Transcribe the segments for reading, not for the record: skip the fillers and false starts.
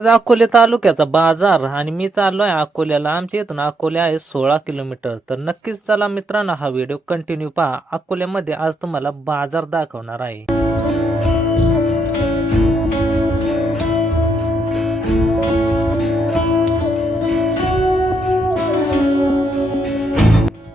अकोले तालुक्याचा बाजार आणि मी चाललोय अकोल्याला. आमच्या इथून अकोले आहे 16 किलोमीटर. तर नक्कीच चला मित्रांनो, हा व्हिडिओ कंटिन्यू पहा. अकोल्यामध्ये आज तुम्हाला बाजार दाखवणार आहे.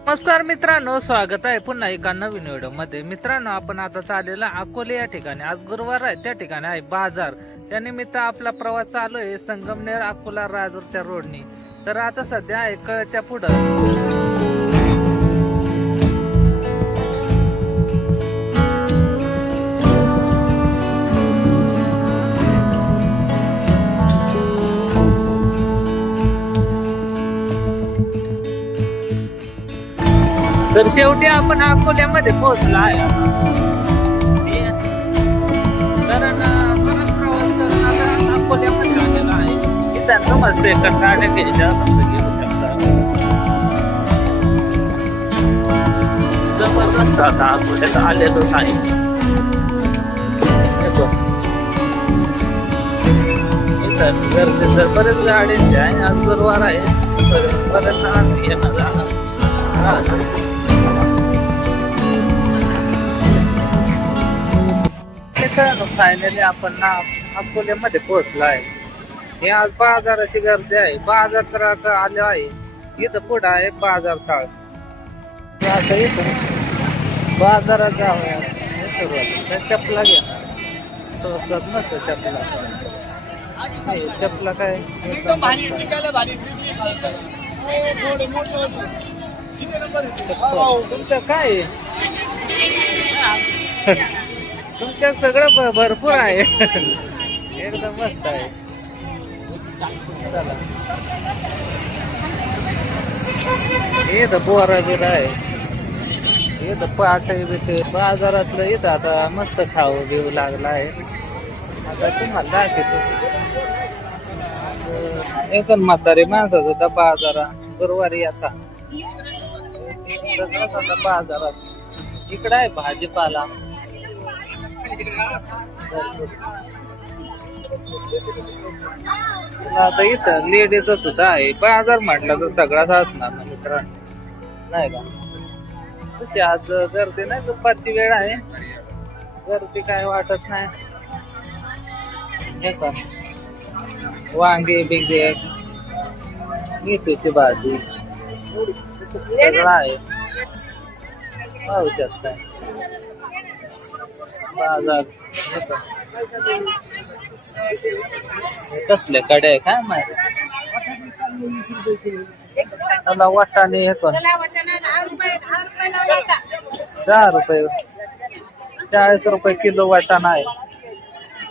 नमस्कार मित्रांनो, स्वागत आहे पुन्हा एका नवीन व्हिडिओ मध्ये. मित्रांनो, आपण आता चाललेला अकोले या ठिकाणी. आज गुरुवार आहे, त्या ठिकाणी आहे बाजार. त्यानिमित्त आपला प्रवास चालू आहे संगमनेर अकोला राजूरच्या रोडनी. तर आता सध्या आहे कळच्या पुढं. तर शेवटी आपण अकोल्यामध्ये पोहोचला आहे. कारण बराच प्रवास करून आता अकोल्यामध्ये आलेला आहे. इथं तुम्हाला सेकंड गाड्या घ्यायच्या घेऊ शकता. जबरदस्त आता अकोल्यात आलेलोच आहे. इथं गर्दी तर बरेच गाड्यांचे आहे. आज गुरुवार आहे, बरेच आज येणं जाणं. फायनली आपण ना अकोल्यामध्ये पोहोचलो आहे. हे आज बाजाराची गर्दी आहे. बाजार तर आता आले आहे. इथं पुढं आहे बाजार ताळ. आता इथं बाजारात जाऊया. सुरुवात चपला घ्या, स्वस्तात मस्त चपला. चपला काय तुमचं काय तुमच्या सगळं भरपूर आहे. एकदम मस्त आहे. चला, हे तर बोरा बिरा आहे. हे तर पाटे बिटे बाजारातलं. इथं आता मस्त खाऊ घेऊ लागला आहे. आता तुम्हाला दाखवतो. एकदम म्हातारी माणसाचं होता बाजारा गुरुवारी. आता सगळंच आता बाजारात. इकडं आहे भाजीपाला. आता इथं लेडीज सुद्धा आहे. बाजार म्हटलं तर सगळाच असणार ना मित्रांनो, नाही का? तशी आज गर्दी नाही, दुपारची वेळ आहे. गर्दी काय वाटत नाही. हे का वांगे बिंगे, मेथीची भाजी सगळं आहे. पाहू शकता बाजार. कसले कडे आहे काय माहिती. मला वाटाणे हे पण 10 रुपये, 40 रुपये किलो वाटाणा आहे.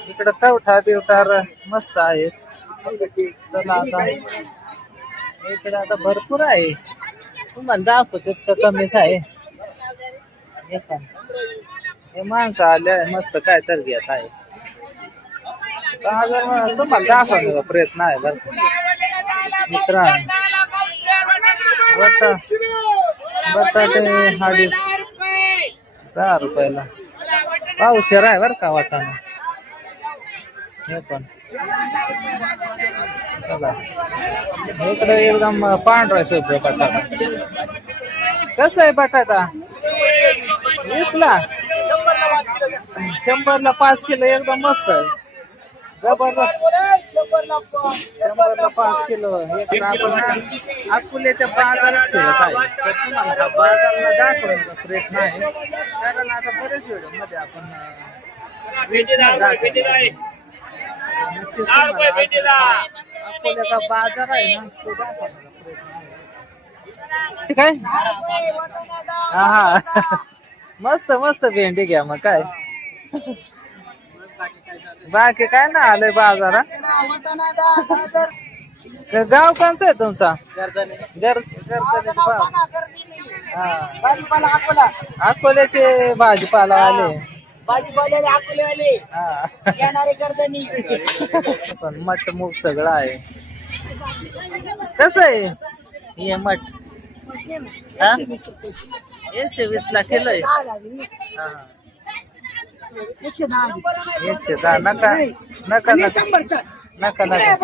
इकडे कवठा बिवठार मस्त आहे. चला आता इकडे आता भरपूर आहे. तुम्हाला दाखवतो इतकं कमीच आहे. हे माणसं आले आहे मस्त, काय तर घेत आहे. तुम्हाला दाखवण्याचा प्रयत्न आहे बरं मित्रांनो. बटाटे 10 रुपयाला पावशेर आहे बरं का वाटाणा. हे पण चला, इकडे एकदम पांढरा शुभ्र बटाटा. कसं आहे बटाटा? 20ला 100ला 5 किलो. एकदम मस्त आहे, जबरदस्त. 100ला 5 किलो. आपण अकोल्याच्या बाजारात फिरत आहे. तर तुम्हाला हा बाजारला दाखवण्याचा प्रयत्न आहे. कारण आता बरेच व्हिडिओ मध्ये आपण अकोल्याचा बाजार आहे ना, तो दाखवण्याचा प्रयत्न आहे. ठीक आहे. हा मस्त मस्त भेंडी घ्या मग काय. बाकी काय ना आलंय बाजारात. गाव कोणचं आहे तुमचा? अकोल्याचे भाजीपाला आले. पण मठ मूग सगळं आहे. कसं आहे हे मठ? 120ला किलो आहे. 110 नका नका नका. नका नका.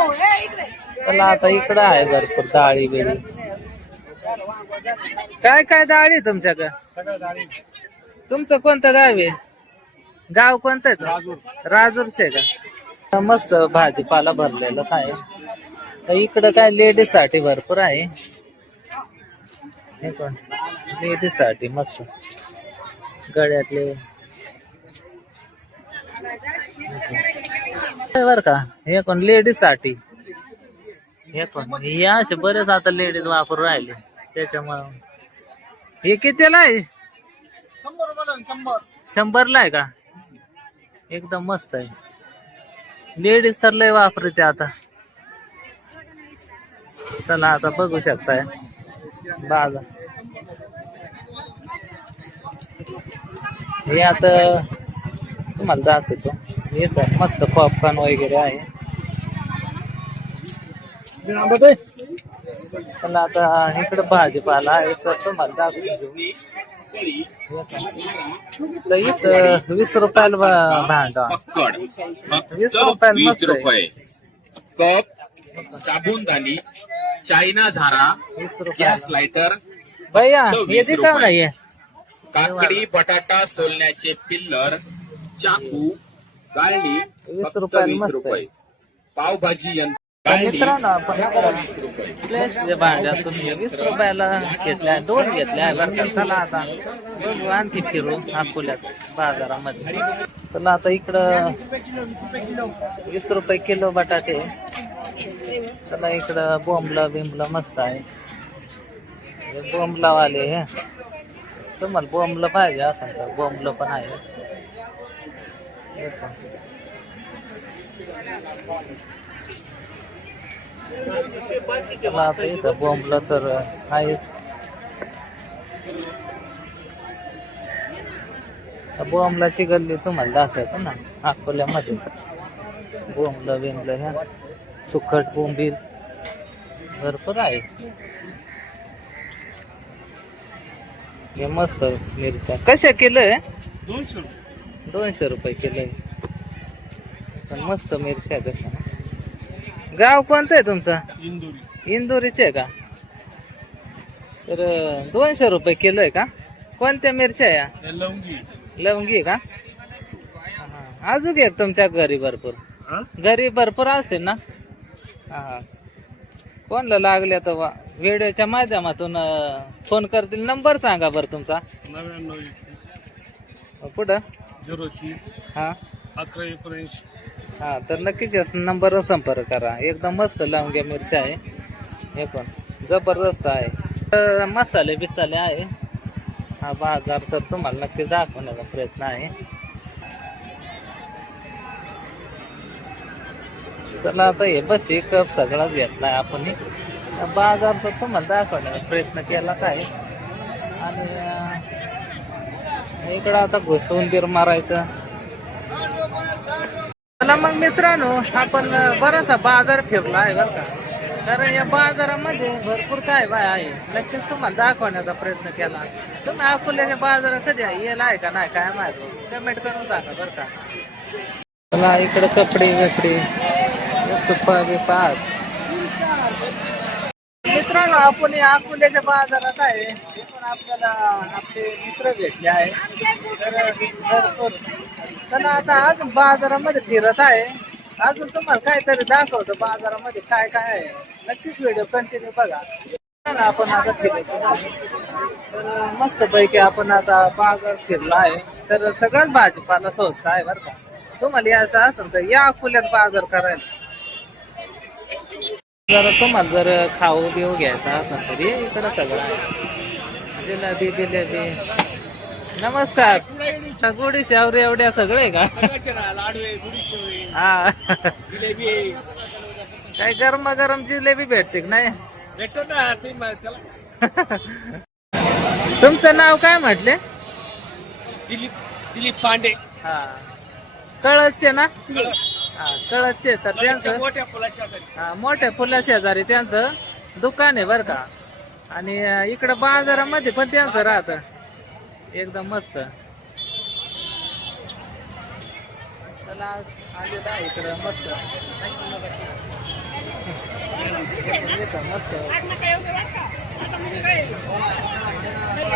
चला आता इकडं आहे भरपूर डाळी बिळी. काय काय डाळी तुमच्याकडे? तुमचं कोणतं गाव आहे? गाव कोणतं आहे? राजूरचे का? मस्त भाजीपाला भरलेलं आहे. तर इकडं काय लेडीज साठी भरपूर आहे. हे पण लेडीज साठी मस्त गळ्यातले बर का. हे कोण लेडीज साठी. हे पण हे असे बरेच आता लेडीज वापरून राहिले त्याच्यामुळे. हे कितीला आहे? 100ला आहे का? एकदम मस्त आहे. लेडीज तर लय वापरते आता. चला आता बघू शकताय बाजार. हे आता तुम्हाला दाखवतो. हे तर मस्त पॉपकॉर्न वगैरे आहे. चला आता इकडे भाजीपाला आहे तर तुम्हाला दाखवतो. तर इथं 20 रुपयाला भांडा. 20 रुपयाला मस्त आहे. कप, साबुनदानी, चायना झारा, 20 रुपये गॅस लायटर, भैया हे दिखाव नाहीये. काकडी बटाटा सोलण्याचे पिल्लर, चाकू, गाळणी, 20 फक्त रुपयाला 20 मस्त रुपये. आहे. पावभाजी यंत्र, तर गाळणी, मित्रांनो आपण फक्त 20 रुपये. प्लेसचे भांड्या तुम्ही 20 रुपयाला घेतल्या. 2 घेतल्या बरं का. चला आता बघू आणखी फिरू अकोल्यात बाजारामध्ये. चला आता इकडं 20 रुपये किलो बटाटे. चला इकडं बोंबला बिंबला मस्त आहे. हे बोंबलावाले हे. तुम्हाला बोंबलं पाहिजे असं तर बोंबलं पण आहे. हे पण. चला आता इथं बोंबलं तर आहेच. बोंबलाची गल्ली तुम्हाला दाखवतो ना अकोल्यामध्ये. बोंबलं बिंबलं ह्या सुखट बोंबील भरपूर आहे. हे मस्त मिरच्या कशा किलो आहे? 200 रुपये किलो आहे. पण मस्त मिरच्या तशा. गाव कोणतं आहे तुमचं? इंदोरीचे आहे का? तर 200 रुपये किलो आहे का? कोणत्या मिरच्या आहे या? लवंगी आहे का? अजून एक तुमच्या घरी भरपूर. घरी भरपूर असते ना. हा कोणला लागल्या तर व्हिडिओच्या माध्यमातून फोन करतील. नंबर सांगा बरं तुमचा. 99 पुढं 03 हा 11 हा तर नक्कीच या नंबरवर संपर्क करा. एकदम मस्त लवंग्या मिरच्या आहे. हे पण जबरदस्त आहे. मसाले बिसाले आहे. हा बाजार तर तुम्हाला नक्की दाखवण्याचा प्रयत्न आहे. चला आता हे बस हे कप सगळाच घेतलाय आपण. बाजारचा तुम्हाला दाखवण्याचा प्रयत्न केलाच आहे. आणि इकडं आता घुसवून बीर मारायचं. चला मग मित्रांनो आपण बराचसा बाजार फिरला आहे बरं का. कारण या बाजारामध्ये भरपूर काय बाय आहे. नक्कीच तुम्हाला दाखवण्याचा प्रयत्न केला. तुम्ही अकोल्याच्या बाजारात कधी येला आहे का नाही काय माहिती कमेंट करून सांगा बरं का. चला इकडे कपडे बिपडे सुपा बिपात. मित्रांनो आपण या अकोल्याच्या बाजारात आहे. हे पण आपल्याला आपले मित्र भेटले आहे. तर भरपूर. चला आता अजून बाजारामध्ये फिरत आहे. अजून तुम्हाला काहीतरी दाखवतो बाजारामध्ये काय काय आहे. नक्कीच व्हिडिओ कंटिन्यू बघा. आपण आता फिरतो. तर मस्त पैकी आपण आता बाजार फिरला आहे. तर सगळंच भाजीपाला स्वस्त आहे बरं का. तुम्हाला यायचं असेल तर या अकोल्यात बाजार करायला. जर तुम्हाला जर खाऊ बिऊ घ्यायचा असेल तरी इकडं सगळं आहे. जिलेबी बिलेबी. नमस्कार. गुढी शेवरे एवढ्या सगळे का? हा काय गरम गरम जिलेबी भेटते नाही? तुमचं नाव काय म्हटले? दिलीप पांडे. हा कळसचे ना? हा कळसचे. तर त्यांचं मोठ्या पुलाच्या हा मोठ्या फुला शेजारी त्यांचं दुकान आहे बरं का. आणि इकडं बाजारामध्ये पण त्यांचं राहतं. एकदम मस्त. चला आज आलेला आहे इकडं मस्त मस्त.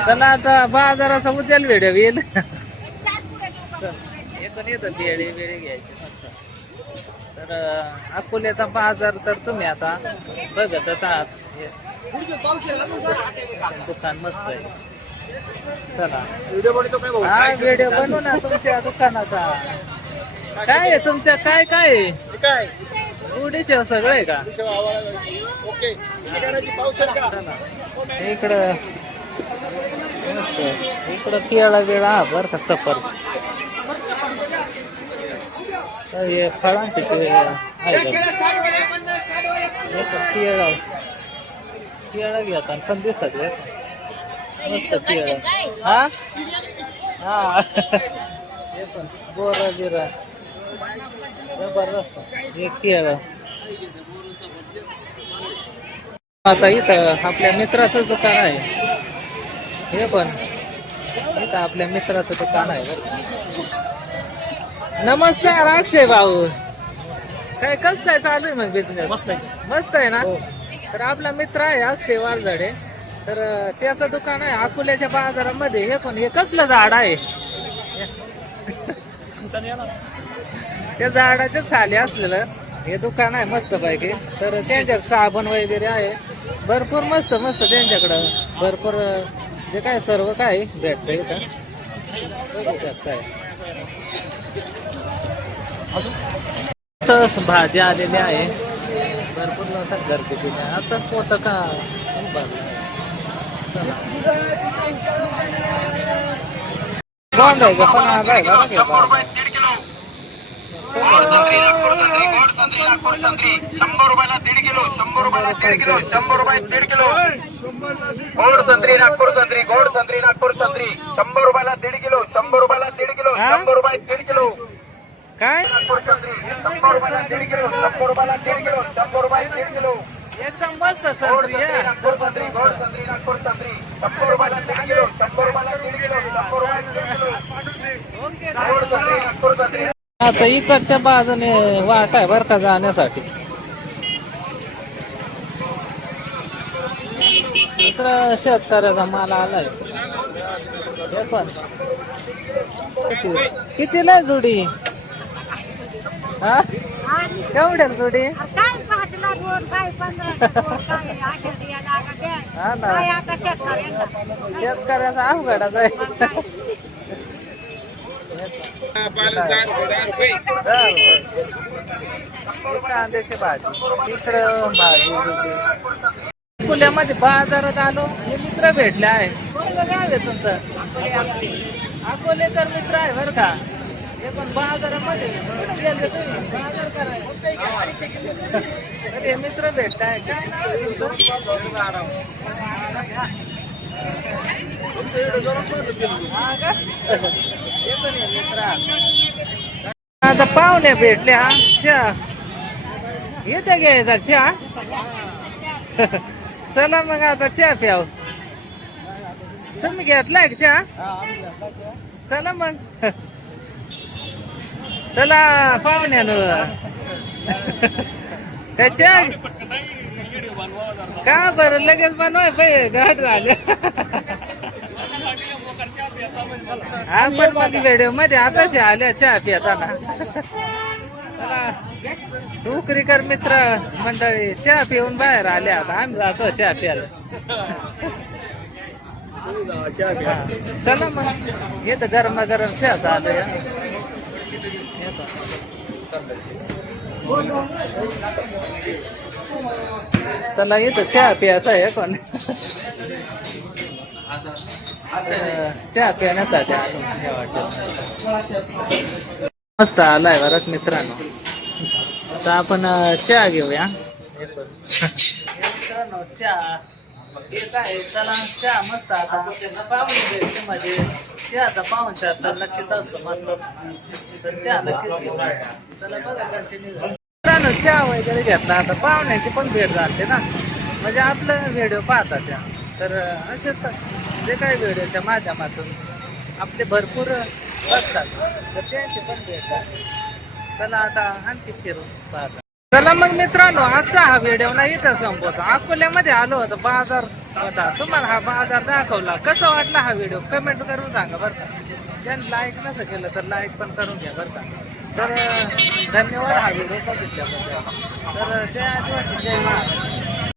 चला आता बाजाराचा उद्याला व्हिडिओ येईल. येतं बेळे बेळे घ्यायचे मस्त. तर अकोल्याचा बाजार तर तुम्ही आता बघतच आहात. दुकान मस्त आहे. चला हा व्हिडिओ बनवू ना तुमच्या दुकानाचा. काय आहे तुमच्या काय काय काय उडीशेव सगळं आहे का? इकडं मस्त इकडं केळा वेळा बरं का सफर. हे फळांचे केळा केळा घेतात पण दिसत मस्त केळा. हा हा हे पण बोरा बिरा जबरदस्त हे केळं. आता इथं आपल्या मित्राचं दुकान आहे. हे पण इथं आपल्या मित्राचं दुकान आहे. नमस्कार अक्षय भाऊ. काय कस काय चालू आहे मग बिझनेस? मस्त आहे ना. तर आपला मित्र आहे अक्षय वालझाडे. तर त्याचं दुकान आहे अकोल्याच्या बाजारामध्ये. हे पण हे कसलं झाड आहे? त्या झाडाच्याच खाली असलेलं हे दुकान आहे मस्त पैकी. तर त्यांच्या साबण वगैरे आहे भरपूर मस्त मस्त. त्यांच्याकडं भरपूर जे काय सर्व काय भेटतं इथं. काय तस भाजी आलेली आहे भरपूर लोक गर्दी केली. आता पोतं का बॉन्ड आहे का पण आहे बघा. 100 रुपयाला 1.5 किलो, 100 रुपयाला 1.5 किलो, 100 रुपये 1.5 किलो. गोड संत्री नागपूर संत्री, गोड संत्री नागपूर संत्री 100 रुपयाला 1.5 किलो, 100 रुपयाला 1.5 किलो, 100 रुपये 1.5 किलो. काय नागपूर संत्री 100 रुपयाला 1.5 किलो, 100 रुपयाला 1.5 किलो, 100 रुपये 1.5 किलो. एकदम मस्त गोड संत्री संत्री नागपूर संत्री, गोड संत्री नागपूर संत्री 100 रुपयाला 1.5 किलो, 100 रुपयाला 1.5 किलो, 100 रुपये 1.5 किलो. गोड संत्री नागपूर संत्री. आता इकडच्या बाजूने वाट आहे बरं का जाण्यासाठी. इकडं शेतकऱ्याचा माल आलाय. हे पण कितीला जोडी? हा केवढ्या जोडी? काय 5ला 2 काय 15ला 2 काय अशा द्यायला लागत्या. हा ना काय आता शेतकऱ्यांना शेतकऱ्याचा अवघडच आहे. कांद्याची भाजी इकडं भाजी अकोल्यामध्ये बाजारात आलो. हे मित्र भेटले आहे. कोणतं गाव आहे तुमचं? अकोलेकर मित्र आहे बरं का. हे पण बाजारामध्ये गेले तुम्ही बाजार करायला. तर हे मित्र भेटले आहे. काय नाव आहे तुमचं? आता पाहुणे भेटले. हा चहा येते घ्यायचा चहा. चला मग आता चहा प्याव. तुम्ही घेतलाय का चहा? चला मग चला पाहुण्यानं. काय चहा का बरं लगेच बनवाय पाहिजे घाट झाले. हा पण मग व्हिडिओ मध्ये आताशी आल्या चहा पिताना. डुकरीकर मित्र मंडळी चहा पिऊन बाहेर आले. आता आम्ही जातो चहा प्यायला. चला मग येतं गरम गरम चहा चालू. चला येतं चहा प्यायचा आहे कोण चहा पिण्यासाठी मस्त आलाय बरं मित्रांनो. तर आपण चहा घेऊया. मित्रांनो चहा येत आहे. चला चहा मस्त. आता पाहुणे म्हणजे चहाचा पाहुणचार तर नक्कीच असतो मतलब. तर चहा नक्कीच. चला बघा कंटिन्यू. मित्रांनो चहा वगैरे घेतला. आता पाहुण्याची पण भेट झाली ना. म्हणजे आपलं व्हिडिओ पाहतात त्या. तर असेच जे काही व्हिडिओच्या माध्यमातून आपले भरपूर बघतात. तर त्यांची पण भेट झाली. चला आता आणखी फिरू पाहता. चला मग मित्रांनो, आजचा हा व्हिडिओ ना इथं संपवतो. अकोल्यामध्ये आलो होतो, बाजार होता. तुम्हाला हा बाजार दाखवला, कसा वाटला हा व्हिडिओ कमेंट करून सांगा बरं का. ज्यांनी लाईक नसं केलं तर लाईक पण करून घ्या बरं का. तर धन्यवाद हा व्हिडिओ बघितल्याबद्दल. तर जय आदिवासी जय महाराज.